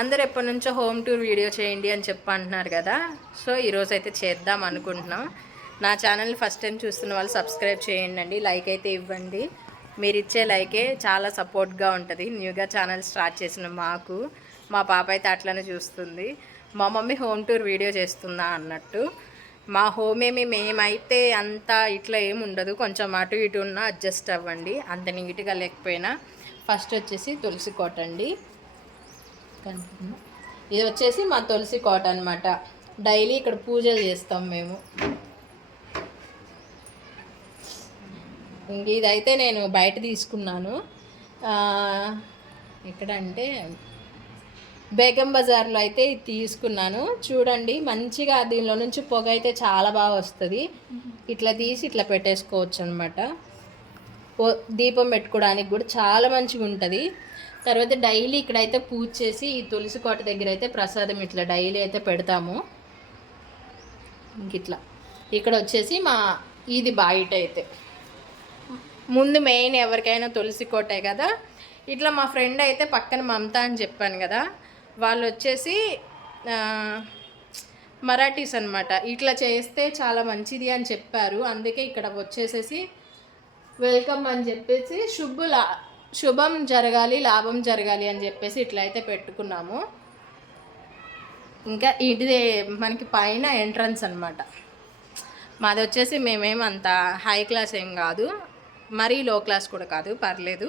అందరు ఎప్పటి నుంచో హోమ్ టూర్ వీడియో చేయండి అని అంటున్నారు కదా. సో ఈరోజు అయితే చేద్దాం అనుకుంటున్నాం. నా ఛానల్ ఫస్ట్ టైం చూస్తున్న వాళ్ళు సబ్స్క్రైబ్ చేయండి, లైక్ అయితే ఇవ్వండి. మీరు ఇచ్చే లైకే చాలా సపోర్ట్గా ఉంటుంది. న్యూగా ఛానల్ స్టార్ట్ చేసిన మాకు మా పాప అయితే అట్లనే చూస్తుంది. మా మమ్మీ హోమ్ టూర్ వీడియో చేస్తున్నా అన్నట్టు. మా హోమ్ మేమైతే అంత ఇట్లా ఏమి ఉండదు, కొంచెం అటు ఇటు ఉన్న అడ్జస్ట్ అవ్వండి, అంత నీట్గా లేకపోయినా. ఫస్ట్ వచ్చేసి తులసి కోట అండి. ఇది వచ్చేసి మా తులసి కోట అనమాట. డైలీ ఇక్కడ పూజలు చేస్తాం మేము. ఇంక ఇదైతే నేను బయట తీసుకున్నాను. ఎక్కడంటే బేగం బజార్లో అయితే ఇది తీసుకున్నాను. చూడండి మంచిగా దీనిలో నుంచి పొగ అయితే చాలా బాగా వస్తుంది. ఇట్లా తీసి ఇట్లా పెట్టేసుకోవచ్చు అనమాట. దీపం పెట్టుకోవడానికి కూడా చాలా మంచిగా ఉంటుంది. తర్వాత డైలీ ఇక్కడైతే పూజ చేసి ఈ తులసి కోట దగ్గర అయితే ప్రసాదం ఇట్లా డైలీ అయితే పెడతాము. ఇంక ఇట్లా ఇక్కడ వచ్చేసి ఇది బయట అయితే ముందు మెయిన్ ఎవరికైనా తులసి కోటే కదా. ఇట్లా మా ఫ్రెండ్ అయితే పక్కన మమత అని చెప్పాను కదా, వాళ్ళు వచ్చేసి మరాఠీస్ అనమాట. ఇట్లా చేస్తే చాలా మంచిది అని చెప్పారు. అందుకే ఇక్కడ వచ్చేసేసి వెల్కమ్ అని చెప్పేసి శుభం జరగాలి, లాభం జరగాలి అని చెప్పేసి ఇట్లా అయితే పెట్టుకున్నాము. ఇంకా ఇది మనకి పైన ఎంట్రన్స్ అనమాట. మాది వచ్చేసి మేమేమంత హై క్లాస్ ఏం కాదు, మరీ లో క్లాస్ కూడా కాదు, పర్లేదు.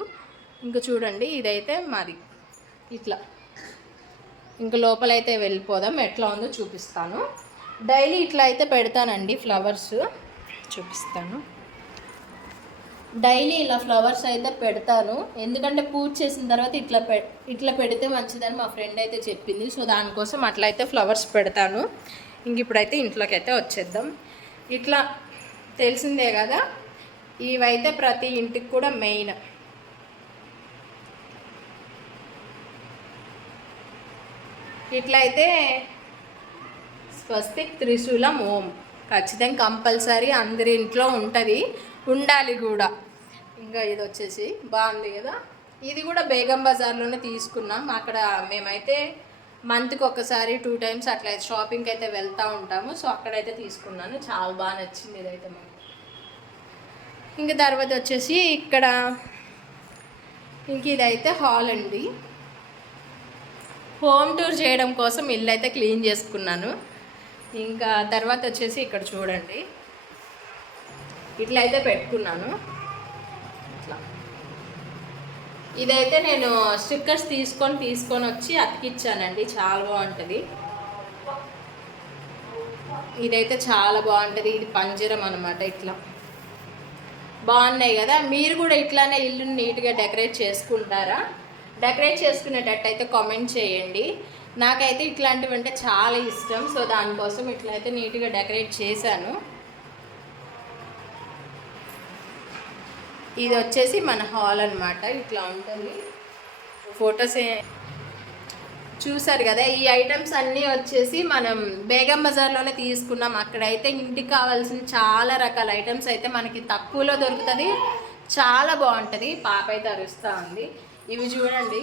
ఇంకా చూడండి ఇదైతే మాది ఇట్లా. ఇంకా లోపలైతే వెళ్ళిపోదాం, ఎట్లా ఉందో చూపిస్తాను. డైలీ ఇట్లా అయితే పెడతానండి, ఫ్లవర్స్ చూపిస్తాను. డైలీ ఇలా ఫ్లవర్స్ అయితే పెడతాను, ఎందుకంటే పూజ చేసిన తర్వాత ఇట్లా పెడితే మంచిదని మా ఫ్రెండ్ అయితే చెప్పింది. సో దానికోసం అట్లా అయితే ఫ్లవర్స్ పెడతాను. ఇంక ఇప్పుడైతే ఇంట్లోకి అయితే వచ్చేద్దాం. ఇట్లా తెలిసిందే కదా, ఇవైతే ప్రతి ఇంటికి కూడా మెయిన్. ఇట్లయితే స్వస్తిక్ త్రిశూలం ఓం ఖచ్చితంగా కంపల్సరీ అందరి ఇంట్లో ఉంటుంది, ఉండాలి కూడా. ఇంకా ఇది వచ్చేసి బాగుంది కదా. ఇది కూడా బేగం బజార్లోనే తీసుకున్నాం. అక్కడ మేమైతే మంత్కి ఒకసారి 2 times అట్లా షాపింగ్కి అయితే వెళ్తూ ఉంటాము. సో అక్కడైతే తీసుకున్నాను, చాలా బాగా నచ్చింది ఇదైతే మాకు. ఇంకా తర్వాత వచ్చేసి ఇక్కడ ఇంక ఇదైతే హాల్ అండి. హోమ్ టూర్ చేయడం కోసం ఇల్లు అయితే క్లీన్ చేసుకున్నాను. ఇంకా తర్వాత వచ్చేసి ఇక్కడ చూడండి ఇట్లా అయితే పెట్టుకున్నాను. ఇట్లా ఇదైతే నేను స్టిక్కర్స్ తీసుకొని వచ్చి అతికిచ్చానండి, చాలా బాగుంటుంది. ఇదైతే చాలా బాగుంటుంది. ఇది పంజరం అనమాట. ఇట్లా బాగున్నాయి కదా. మీరు కూడా ఇట్లానే ఇల్లుని నీట్గా డెకరేట్ చేసుకుంటారా? డెకరేట్ చేసుకునేటట్టు అయితే కామెంట్ చేయండి. నాకైతే ఇట్లాంటివి అంటే చాలా ఇష్టం. సో దానికోసం ఇట్లయితే నీట్గా డెకరేట్ చేశాను. ఇది వచ్చేసి మన హాల్ అనమాట. ఇట్లా ఉంటుంది. ఫొటోస్ చూసారు కదా. ఈ ఐటమ్స్ అన్నీ వచ్చేసి మనం బేగం బజార్లోనే తీసుకున్నాం. అక్కడైతే ఇంటికి కావాల్సిన చాలా రకాల ఐటమ్స్ అయితే మనకి తక్కువలో దొరుకుతుంది, చాలా బాగుంటుంది. పాప అయితే అరుస్తూ ఉంది. ఇవి చూడండి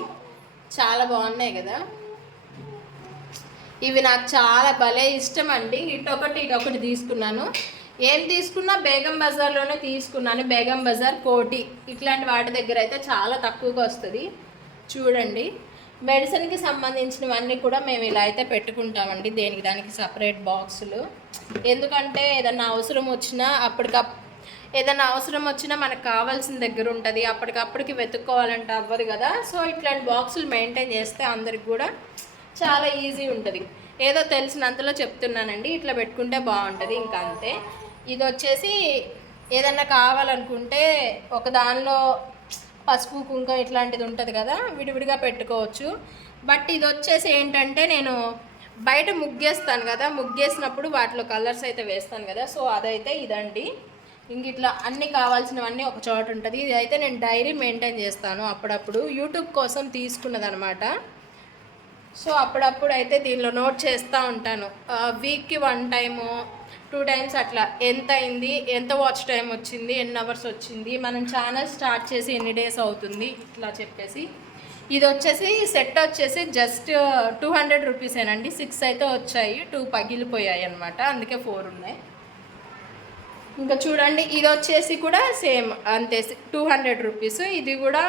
చాలా బాగున్నాయి కదా. ఇవి నాకు చాలా భలే ఇష్టం అండి. ఇటొకటి తీసుకున్నాను. ఏం తీసుకున్నా బేగం బజార్లోనే తీసుకున్నాను. బేగం బజార్, కోటి ఇట్లాంటి వాటి దగ్గర అయితే చాలా తక్కువగా వస్తుంది. చూడండి మెడిసిన్కి సంబంధించినవన్నీ కూడా మేము ఇలా అయితే పెట్టుకుంటామండి, దేనికి దానికి సపరేట్ బాక్సులు. ఎందుకంటే ఏదన్నా అవసరం వచ్చినా మనకు కావాల్సిన దగ్గర ఉంటుంది, అప్పటికప్పటికి వెతుక్కోవాలంటే అవ్వదు కదా. సో ఇట్లాంటి బాక్సులు మెయింటైన్ చేస్తే అందరికి కూడా చాలా ఈజీ ఉంటుంది. ఏదో తెలిసినంతలో చెప్తున్నానండి, ఇట్లా పెట్టుకుంటే బాగుంటుంది. ఇంకా అంతే. ఇది వచ్చేసి ఏదన్నా కావాలనుకుంటే ఒక దానిలో పసుపు కుంకుమ ఇట్లాంటిది ఉంటుంది కదా, విడివిడిగా పెట్టుకోవచ్చు. బట్ ఇది వచ్చేసి ఏంటంటే నేను బయట ముగ్గేస్తాను కదా, ముగ్గేసినప్పుడు వాటిలో కలర్స్ అయితే వేస్తాను కదా. సో అదైతే ఇదండి. ఇంక ఇట్లా అన్నీ కావాల్సినవన్నీ ఒక చోట ఉంటుంది. ఇది అయితే నేను డైరీ మెయింటైన్ చేస్తాను అప్పుడప్పుడు, యూట్యూబ్ కోసం తీసుకున్నదనమాట. సో అప్పుడప్పుడు అయితే దీనిలో నోట్ చేస్తూ ఉంటాను. వీక్కి 1 time 2 times అట్లా ఎంత అయింది, ఎంత వాచ్ టైం వచ్చింది, ఎన్ని అవర్స్ వచ్చింది, మనం ఛానల్ స్టార్ట్ చేసి ఎన్ని డేస్ అవుతుంది, ఇట్లా చెప్పేసి ఇది వచ్చేసి సెట్ వచ్చేసి జస్ట్ 200 రూపీసేనండి. 6 అయితే వచ్చాయి, 2 పగిలిపోయాయి అనమాట, అందుకే 4 ఉన్నాయి. ఇంకా చూడండి ఇది వచ్చేసి కూడా సేమ్ అంతే 200 రూపీస్. ఇది కూడా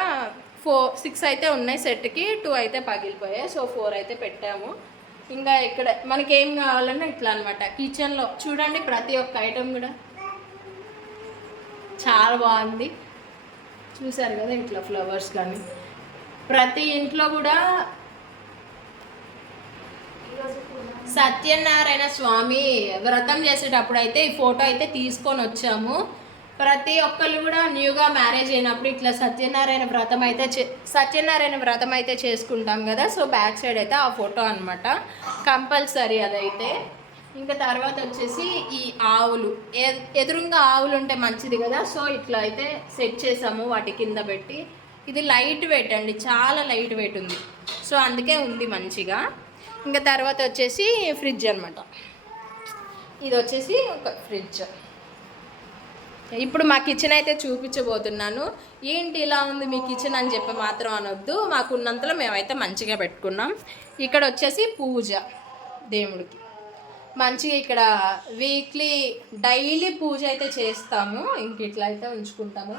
6 అయితే ఉన్నాయి సెట్కి, 2 అయితే పగిలిపోయాయి. సో 4 అయితే పెట్టాము. ఇంకా ఇక్కడ మనకి ఏం కావాలన్నా ఇట్లా అనమాట. కిచెన్లో చూడండి ప్రతి ఒక్క ఐటెం కూడా చాలా బాగుంది, చూసారు కదా. ఇట్లా ఫ్లవర్స్ కానీ ప్రతి ఇంట్లో కూడా సత్యనారాయణ స్వామి వ్రతం చేసేటప్పుడు అయితే ఈ ఫోటో అయితే తీసుకొని వచ్చాము. ప్రతి ఒక్కళ్ళు కూడా న్యూగా మ్యారేజ్ అయినప్పుడు ఇట్లా సత్యనారాయణ వ్రతం అయితే చేసుకుంటాం కదా. సో బ్యాక్ సైడ్ అయితే ఆ ఫోటో అనమాట, కంపల్సరీ అదైతే. ఇంకా తర్వాత వచ్చేసి ఈ ఆవులు, ఎదురుగా ఆవులు ఉంటే మంచిది కదా. సో ఇట్లా అయితే సెట్ చేసాము వాటి కింద పెట్టి. ఇది లైట్ వెయిట్ అండి, చాలా లైట్ వెయిట్ ఉంది, సో అందుకే ఉంది మంచిగా. ఇంకా తర్వాత వచ్చేసి ఫ్రిడ్జ్ అనమాట. ఇది వచ్చేసి ఒక ఫ్రిడ్జ్. ఇప్పుడు మా కిచెన్ అయితే చూపించబోతున్నాను. ఏంటి ఇలా ఉంది మీ కిచెన్ అని చెప్పి మాత్రం అనొద్దు, మాకున్నంతలో మేమైతే మంచిగా పెట్టుకున్నాం. ఇక్కడ వచ్చేసి పూజ దేవుడికి మంచిగా, ఇక్కడ వీక్లీ డైలీ పూజ అయితే చేస్తాము. ఇంక ఇట్లా అయితే ఉంచుకుంటాము.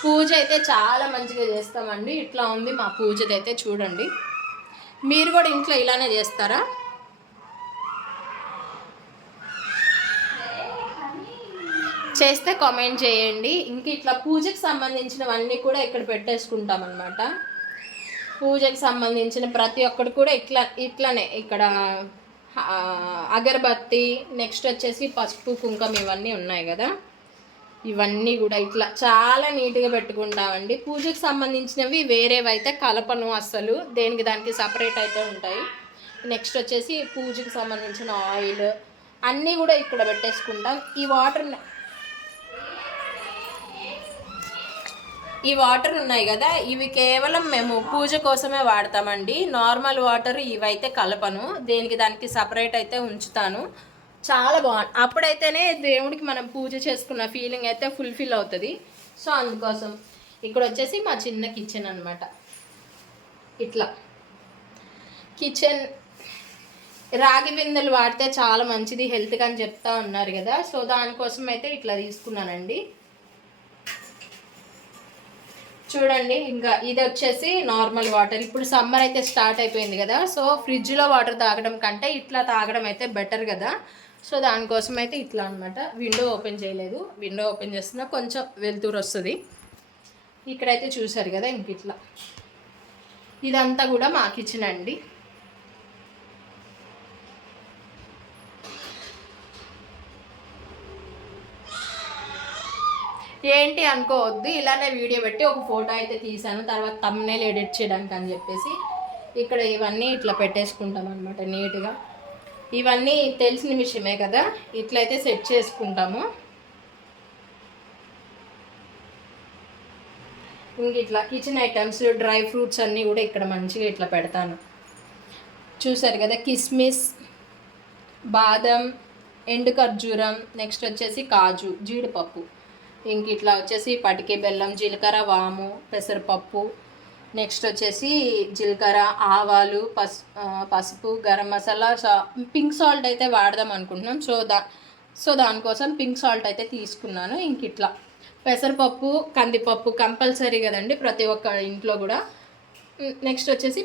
పూజ అయితే చాలా మంచిగా చేస్తామండి. ఇట్లా ఉంది మా పూజది అయితే చూడండి. మీరు కూడా ఇంట్లో ఇలానే చేస్తారా? చేస్తే కామెంట్ చేయండి. ఇంక ఇట్లా పూజకి సంబంధించినవన్నీ కూడా ఇక్కడ పెట్టేసుకుంటాం అన్నమాట. పూజకి సంబంధించిన ప్రతి ఒక్కటి కూడా ఇట్లానే ఇక్కడ అగరబత్తి, నెక్స్ట్ వచ్చేసి పసుపు కుంకుమ ఇవన్నీ ఉన్నాయి కదా, ఇవన్నీ కూడా ఇట్లా చాలా నీట్గా పెట్టుకుంటామండి. పూజకి సంబంధించినవి వేరేవైతే కలపను అస్సలు, దేనికి దానికి సపరేట్ అయితే ఉంటాయి. నెక్స్ట్ వచ్చేసి పూజకి సంబంధించిన ఆయిల్ అన్నీ కూడా ఇక్కడ పెట్టేసుకుంటాం. ఈ వాటర్ ఉన్నాయి కదా, ఇవి కేవలం మేము పూజ కోసమే వాడతామండి. నార్మల్ వాటర్ ఇవైతే కలపను, దేనికి దానికి సపరేట్ అయితే ఉంచుతాను. చాలా బాగుంది, అప్పుడైతేనే దేవుడికి మనం పూజ చేసుకున్న ఫీలింగ్ అయితే ఫుల్ఫిల్ అవుతుంది. సో అందుకోసం ఇక్కడ వచ్చేసి మా చిన్న కిచెన్ అనమాట. ఇట్లా కిచెన్ రాగి బిందెలు వాడితే చాలా మంచిది హెల్త్కి అని చెప్తా ఉన్నారు కదా. సో దానికోసం అయితే ఇట్లా తీసుకున్నానండి. చూడండి, ఇంకా ఇది వచ్చేసి నార్మల్ వాటర్. ఇప్పుడు సమ్మర్ అయితే స్టార్ట్ అయిపోయింది కదా, సో ఫ్రిడ్జ్లో వాటర్ తాగడం కంటే ఇట్లా తాగడం అయితే బెటర్ కదా. సో దానికోసం అయితే ఇట్లా అనమాట. విండో ఓపెన్ చేయలేదు, విండో ఓపెన్ చేస్తున్నా కొంచెం వెలుతురు వస్తుంది. ఇక్కడైతే చూసారు కదా, ఇంక ఇట్లా ఇదంతా కూడా మా కిచెన్ అండి. ఏంటి అనుకోవద్దు, ఇలానే వీడియో పెట్టి ఒక ఫోటో అయితే తీసాను, తర్వాత థంబ్నెయిల్ ఎడిట్ చేయడానికి అని చెప్పేసి ఇక్కడ ఇవన్నీ ఇట్లా పెట్టేసుకుంటాం అనమాట నీట్గా. ఇవన్నీ తెలిసిన విషయమే కదా, ఇట్లయితే సెట్ చేసుకుంటాము. ఇంక ఇట్లా కిచెన్ ఐటమ్స్, డ్రై ఫ్రూట్స్ అన్నీ కూడా ఇక్కడ మంచిగా ఇట్లా పెడతాను. చూసారు కదా, కిస్మిస్, బాదం, ఎండు ఖర్జూరం, నెక్స్ట్ వచ్చేసి కాజు, జీడిపప్పు, ఇంక ఇట్లా వచ్చేసి పటికే బెల్లం, జీలకర్ర, వాము, పెసరపప్పు, నెక్స్ట్ వచ్చేసి జీలకర్ర, ఆవాలు, పసుపు, గరం మసాలా, పింక్ సాల్ట్ అయితే వాడదాం అనుకుంటున్నాం. సో దానికోసం పింక్ సాల్ట్ అయితే తీసుకున్నాను. ఇంక ఇట్లా పెసరపప్పు, కందిపప్పు కంపల్సరీ కదండి ప్రతి ఒక్క ఇంట్లో కూడా. నెక్స్ట్ వచ్చేసి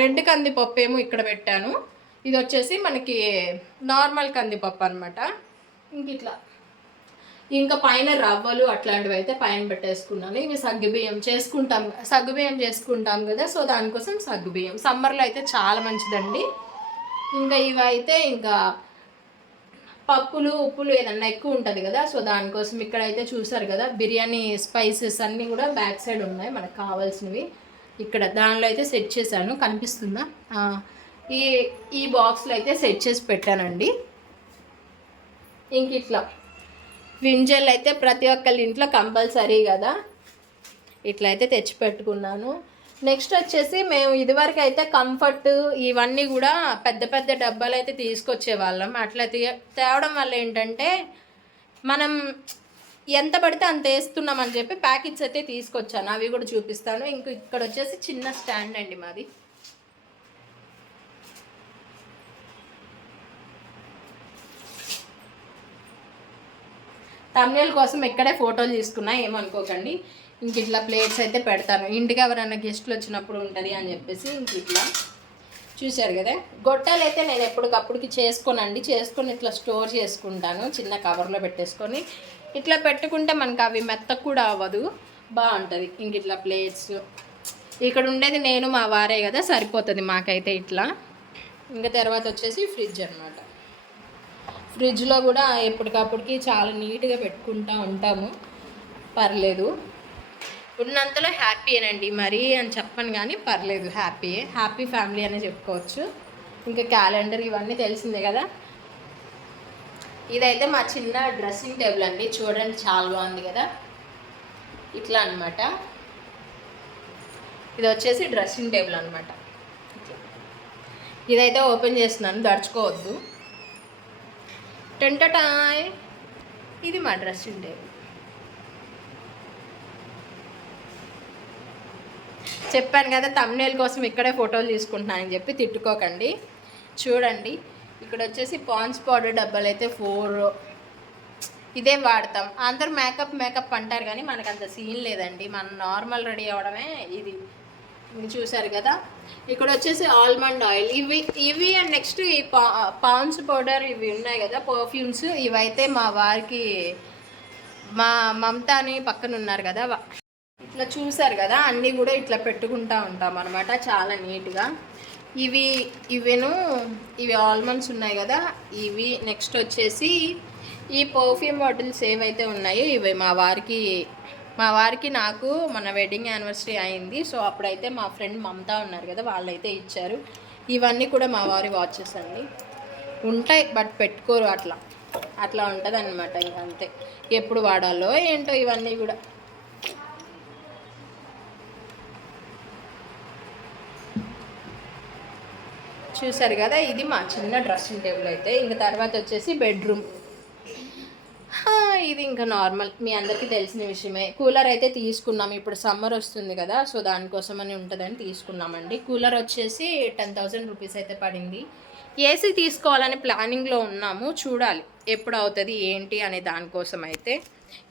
రెడ్ కందిపప్పు ఏమో ఇక్కడ పెట్టాను. ఇది వచ్చేసి మనకి నార్మల్ కందిపప్పు అనమాట. ఇంక ఇట్లా ఇంకా పైన రవ్వలు అట్లాంటివి అయితే పైన పెట్టేసుకున్నాను. ఇవి సగ్గుబియ్యం చేసుకుంటాం కదా, సో దానికోసం సగ్గుబియ్యం సమ్మర్లో అయితే చాలా మంచిదండి. ఇంకా ఇవైతే ఇంకా పప్పులు, ఉప్పులు ఏదన్నా ఎక్కువ ఉంటుంది కదా, సో దానికోసం ఇక్కడైతే చూసారు కదా బిర్యానీ స్పైసెస్ అన్నీ కూడా బ్యాక్ సైడ్ ఉన్నాయి మనకు కావాల్సినవి. ఇక్కడ దానిలో అయితే సెట్ చేశాను, కనిపిస్తుందా? ఈ బాక్స్లో అయితే సెట్ చేసి పెట్టానండి. ఇంక ఇట్లా వింజల్ అయితే ప్రతి ఒక్కరి ఇంట్లో కంపల్సరీ కదా, ఇట్లయితే తెచ్చి పెట్టుకున్నాను. నెక్స్ట్ వచ్చేసి మేము ఇదివరకు అయితే కంఫర్ట్ ఇవన్నీ కూడా పెద్ద పెద్ద డబ్బాలు అయితే తీసుకొచ్చే వాళ్ళం. అట్లా తేవడం వల్ల ఏంటంటే మనం ఎంత పడితే అంత వేస్తున్నామని చెప్పి ప్యాకెట్స్ అయితే తీసుకొచ్చాను, అవి కూడా చూపిస్తాను. ఇంక ఇక్కడ వచ్చేసి చిన్న స్టాండ్ అండి మాది. తమ్నేల్ కోసం ఇక్కడే ఫోటోలు తీసుకున్నా, ఏమనుకోకండి. ఇంక ఇట్లా ప్లేట్స్ అయితే పెడతాను, ఇంటికి ఎవరైనా గెస్ట్లు వచ్చినప్పుడు ఉంటుంది అని చెప్పేసి. ఇంక ఇట్లా చూశారు కదా, గొట్టాలు అయితే నేను ఎప్పటికప్పుడుకి చేసుకోనండి, చేసుకొని ఇట్లా స్టోర్ చేసుకుంటాను చిన్న కవర్లో పెట్టేసుకొని. ఇట్లా పెట్టుకుంటే మనకు అవి మెత్తకు కూడా అవ్వదు, బాగుంటుంది. ఇంక ఇట్లా ప్లేట్స్ ఇక్కడ ఉండేది నేను మా వారే కదా, సరిపోతుంది మాకైతే ఇట్లా. ఇంకా తర్వాత వచ్చేసి ఫ్రిడ్జ్ అనమాట. ఫ్రిడ్జ్లో కూడా ఎప్పటికప్పటికి చాలా నీట్గా పెట్టుకుంటూ ఉంటాము, పర్లేదు. ఉన్నంతలో హ్యాపీయేనండి, మరీ అని చెప్పను కానీ పర్లేదు, హ్యాపీ ఫ్యామిలీ అనే చెప్పుకోవచ్చు. ఇంకా క్యాలెండర్ ఇవన్నీ తెలిసిందే కదా. ఇదైతే మా చిన్న డ్రెస్సింగ్ టేబుల్ అండి, చూడండి చాలా బాగుంది కదా, ఇట్లా అనమాట. ఇది వచ్చేసి డ్రెస్సింగ్ టేబుల్ అనమాట. ఇదైతే ఓపెన్ చేస్తున్నాను, దడుచుకోవద్దు. టెంటటాయ్, ఇది మా డ్రెస్సింగ్ టేబుల్. చెప్పాను కదా తమ్నేల్ కోసం ఇక్కడే ఫోటోలు తీసుకుంటున్నానని చెప్పి, తిట్టుకోకండి. చూడండి ఇక్కడ వచ్చేసి పాండ్స్ పౌడర్ డబ్బాలు అయితే 4, ఇదే వాడతాం. అందరూ మేకప్ అంటారు కానీ మనకు అంత సీన్ లేదండి, మనం నార్మల్ రెడీ అవ్వడమే ఇది. చూసారు కదా, ఇక్కడ వచ్చేసి ఆల్మండ్ ఆయిల్, ఇవి అండ్ నెక్స్ట్ ఈ పాండ్స్ పౌడర్ ఇవి ఉన్నాయి కదా పర్ఫ్యూమ్స్, ఇవైతే మా వారికి, మా మమత అని పక్కన ఉన్నారు కదా, ఇట్లా చూసారు కదా, అన్నీ కూడా ఇట్లా పెట్టుకుంటూ ఉంటాం అనమాట చాలా నీట్గా. ఇవి ఆల్మండ్స్ ఉన్నాయి కదా ఇవి. నెక్స్ట్ వచ్చేసి ఈ పర్ఫ్యూమ్ బాటిల్స్ ఏవైతే ఉన్నాయో ఇవి మా వారికి నాకు మన వెడ్డింగ్ యానివర్సరీ అయింది. సో అప్పుడైతే మా ఫ్రెండ్ మమత ఉన్నారు కదా, వాళ్ళైతే ఇచ్చారు. ఇవన్నీ కూడా మా వారి వాచెస్ అండి, ఉంటాయి బట్ పెట్టుకోరు, అట్లా ఉంటుంది అనమాట. ఇంక అంతే, ఎప్పుడు వాడాలో ఏంటో ఇవన్నీ కూడా. చూసారు కదా, ఇది మా చిన్న డ్రెస్సింగ్ టేబుల్ అయితే. ఇంక తర్వాత వచ్చేసి బెడ్రూమ్. ఇది ఇంకా నార్మల్, మీ అందరికీ తెలిసిన విషయమే. కూలర్ అయితే తీసుకున్నాం, ఇప్పుడు సమ్మర్ వస్తుంది కదా, సో దానికోసమని ఉంటుందని తీసుకున్నామండి. కూలర్ వచ్చేసి 10,000 రూపీస్ అయితే పడింది. ఏసీ తీసుకోవాలని ప్లానింగ్లో ఉన్నాము, చూడాలి ఎప్పుడు అవుతుంది ఏంటి అనే దానికోసం అయితే.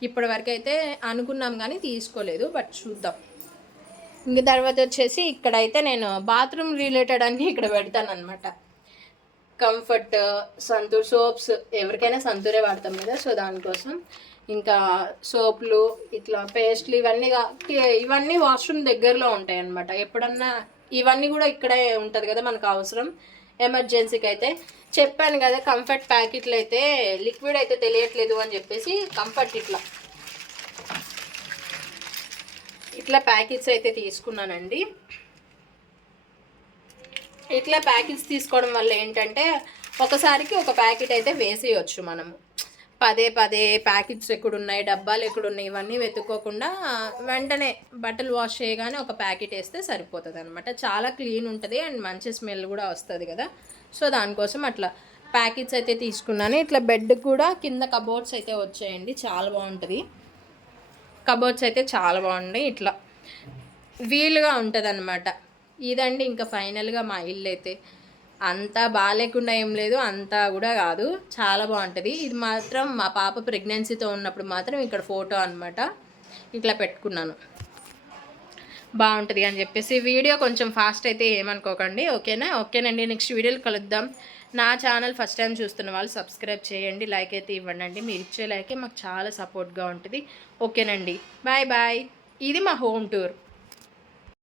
ఇప్పటివరకు అయితే అనుకున్నాం కానీ తీసుకోలేదు, బట్ చూద్దాం. ఇంక తర్వాత వచ్చేసి ఇక్కడైతే నేను బాత్రూమ్ రిలేటెడ్ అన్నీ ఇక్కడ పెడతాను అనమాట. కంఫర్ట్, సంతూర్ సోప్స్, ఎవరికైనా సంతూరే వాడతాం కదా, సో దానికోసం. ఇంకా సోపులు, ఇట్లా పేస్ట్లు, ఇవన్నీ వాష్రూమ్ దగ్గరలో ఉంటాయి అన్నమాట. ఎప్పుడన్నా ఇవన్నీ కూడా ఇక్కడే ఉంటుంది కదా మనకు అవసరం ఎమర్జెన్సీకి అయితే. చెప్పాను కదా కంఫర్ట్ ప్యాకెట్లు అయితే లిక్విడ్ అయితే తెలియట్లేదు అని చెప్పేసి కంఫర్ట్ ఇట్లా ప్యాకెట్స్ అయితే తీసుకున్నానండి. ఇట్లా ప్యాకెట్స్ తీసుకోవడం వల్ల ఏంటంటే ఒకసారికి ఒక ప్యాకెట్ అయితే వేసేయచ్చు మనము. పదే ప్యాకెట్స్ ఎక్కడున్నాయి, డబ్బాలు ఎక్కడున్నాయి, ఇవన్నీ వెతుక్కోకుండా వెంటనే బట్టలు వాష్ చేయగానే ఒక ప్యాకెట్ వేస్తే సరిపోతుంది అనమాట. చాలా క్లీన్ ఉంటుంది అండ్ మంచి స్మెల్ కూడా వస్తుంది కదా, సో దానికోసం అట్లా ప్యాకెట్స్ అయితే తీసుకున్నాను. ఇట్లా బెడ్ కూడా కింద కబోర్డ్స్ అయితే వచ్చాయండి, చాలా బాగుంటుంది. కబోర్డ్స్ అయితే చాలా బాగున్నాయి, ఇట్లా వీలుగా ఉంటుంది అనమాట. ఇదండి ఇంకా ఫైనల్గా మా ఇల్లు అయితే. అంతా బాగాలేకుండా ఏం లేదు, అంతా కూడా కాదు, చాలా బాగుంటుంది. ఇది మాత్రం మా పాప ప్రెగ్నెన్సీతో ఉన్నప్పుడు మాత్రం ఇక్కడ ఫోటో అనమాట, ఇట్లా పెట్టుకున్నాను, బాగుంటుంది అని చెప్పేసి. వీడియో కొంచెం ఫాస్ట్ అయితే ఏమనుకోకండి, ఓకేనండి. నెక్స్ట్ వీడియోలో కలుద్దాం. నా ఛానల్ ఫస్ట్ టైం చూస్తున్న వాళ్ళు సబ్స్క్రైబ్ చేయండి, లైక్ అయితే ఇవ్వండి. మీరు ఇచ్చే లైకే మాకు చాలా సపోర్ట్గా ఉంటుంది. ఓకేనండి, బాయ్. ఇది మా హోమ్ టూర్.